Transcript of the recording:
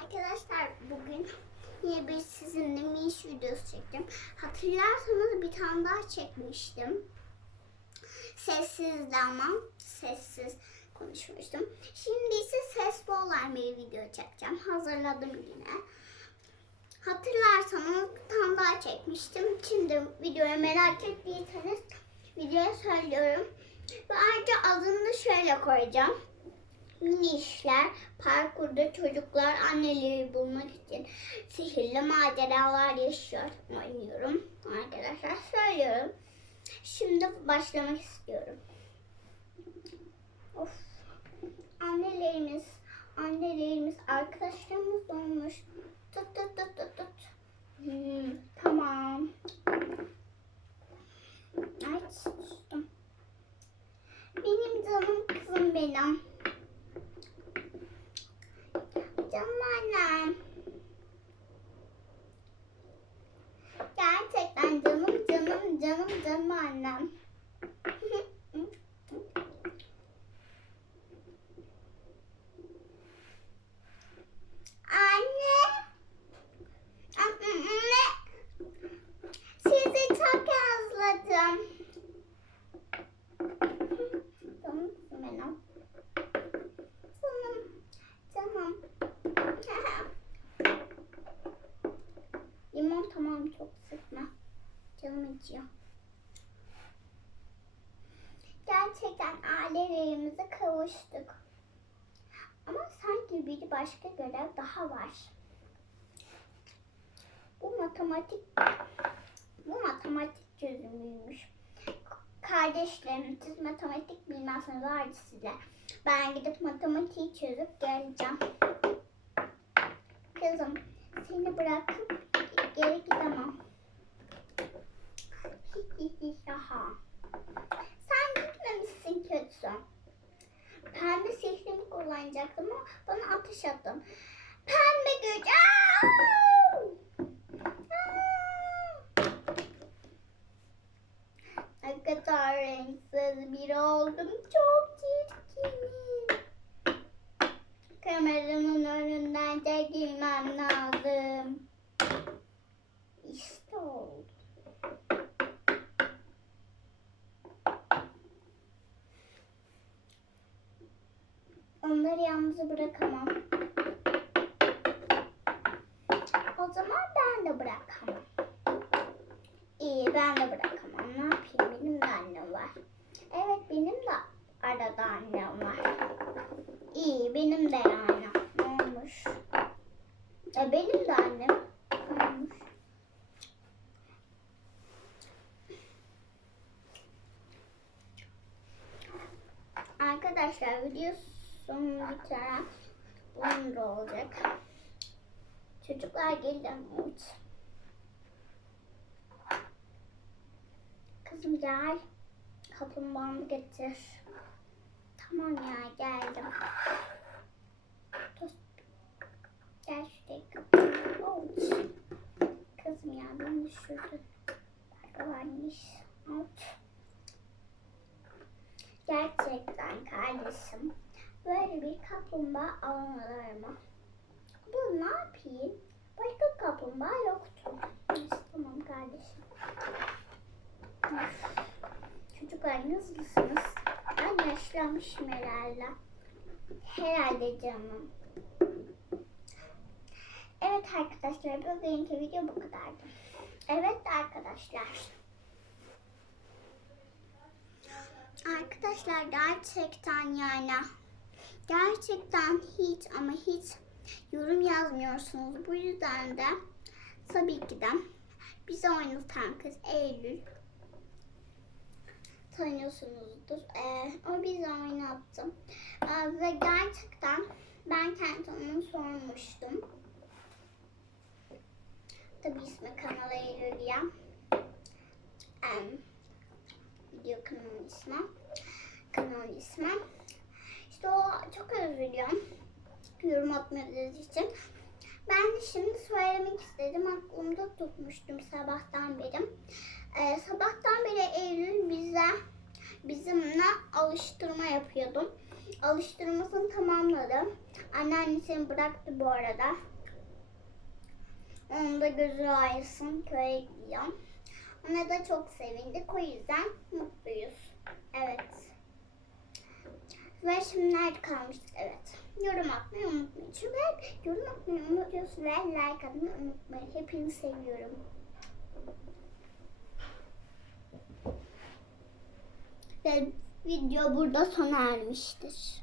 Arkadaşlar bugün yine bir sizinle Miş videosu çektim. Hatırlarsanız bir tane daha çekmiştim. Sessizdi ama sessiz konuşmuştum. Şimdi ise sesli olan bir video çekeceğim. Hazırladım yine. Hatırlarsanız bir tane daha çekmiştim. Şimdi videoyu merak ettiyseniz videoya söylüyorum. Ve ayrıca adını şöyle koyacağım. Mini işler, parkurda çocuklar anneleri bulmak için sihirli maceralar yaşıyor oynuyorum. Arkadaşlar söylüyorum. Şimdi başlamak istiyorum. Of. Annelerimiz, annelerimiz, arkadaşlarımız olmuş. Tut tut tut tut tut. Hmm, tamam. Ay sustum. Benim canım kızım benim. Canım annem. Gerçekten canım canım canım canım annem. Anne. Anne. Sizi çok özledim. Canım benim. Canım. Canım. Limon tamam çok sıkma. Canım acıyor. Gerçekten ailelerimize kavuştuk. Ama sanki bir başka görev daha var. Bu matematik bu matematik çözümüymüş. Kardeşlerim siz matematik bilmezseniz vardı size. Ben gidip matematiği çözüp geleceğim. Kızım seni bırakıp ama bana ateş attın. Pembe güç. Au! Ne kadar renksiz biri oldum. Çok çirkinim. Kameranın önünden çekilmem lazım. İşte oldu. Yalnız bırakamam. O zaman ben de bırakamam. İyi ben de bırakamam. Ne yapayım? Benim de annem var. Evet benim de arada annem var. İyi benim de yani. Ne olmuş? E, benim de annem. Ne olmuş? Arkadaşlar video sonu bitiren bunun da olacak. Çocuklar gelin. Evet. Kızım gel. Kaplumbağamı getir. Tamam ya geldim. Dur. Gel şuraya. Ouch. Kızım ya beni düşürdün. Burada varmış. Ouch. Gerçekten kardeşim. Böyle bir kaplumbağa alınır mı? Bu ne yapayım? Başka kaplumbağa yoktu. Neyse, tamam kardeşim. Of. Çocuklar nasılsınız? Ben yaşlanmışım herhalde. Herhalde canım. Evet arkadaşlar bugünkü video bu kadardı. Evet arkadaşlar. Arkadaşlar gerçekten yani gerçekten hiç ama hiç yorum yazmıyorsunuz. Bu yüzden de tabii ki de bize oynatan kız Eylül tanıyorsunuzdur. Ee, o bize oynattı. Ee, ve gerçekten ben kendi onu sormuştum. Tabii ismi Kanal Eylül ya. Ee, video kanalın ismi. Kanalın ismi. İşte o çok üzülüyorum. Yorum atmadığınız için. Ben de şimdi söylemek istedim. Aklımda tutmuştum sabahtan beri. Ee, sabahtan beri Eylül bize bizimle alıştırma yapıyordum. alıştırmasını tamamladım. Anneannesini bıraktı bu arada. Onun da gözü ayrılsın köye gidiyor. Ona da çok sevindik. O yüzden mutluyuz. Evet. Nerede kalmıştık? Evet. Yorum atmayı unutmayın. Çünkü hep yorum atmayı unutuyorsunuz ve like atmayı unutmayın. Hepinizi seviyorum. Ve video burada sona ermiştir.